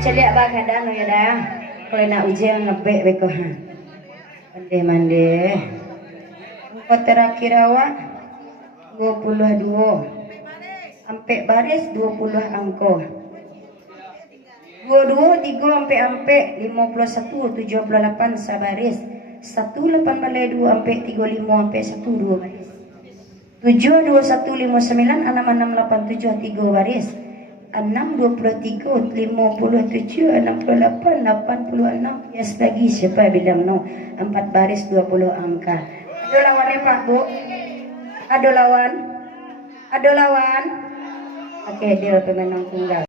Celia bagadano ya dah. Kalau nak ujian ngebek beko ha. Mande. Engkau terakhir awak 22. Sampai baris 20 angko. 22 3 sampai 51 78 sabaris. 18 balai 2 sampai 35 sampai 12 baris. 7 21 59 66 87 3 baris. 6, 23, 57, 68, 86. Yes lagi siapa bilang no? 4 baris 20 angka. Ada lawannya Pak Bu? Ada lawan? Ada lawan? Oke, dia pemenang tunggal.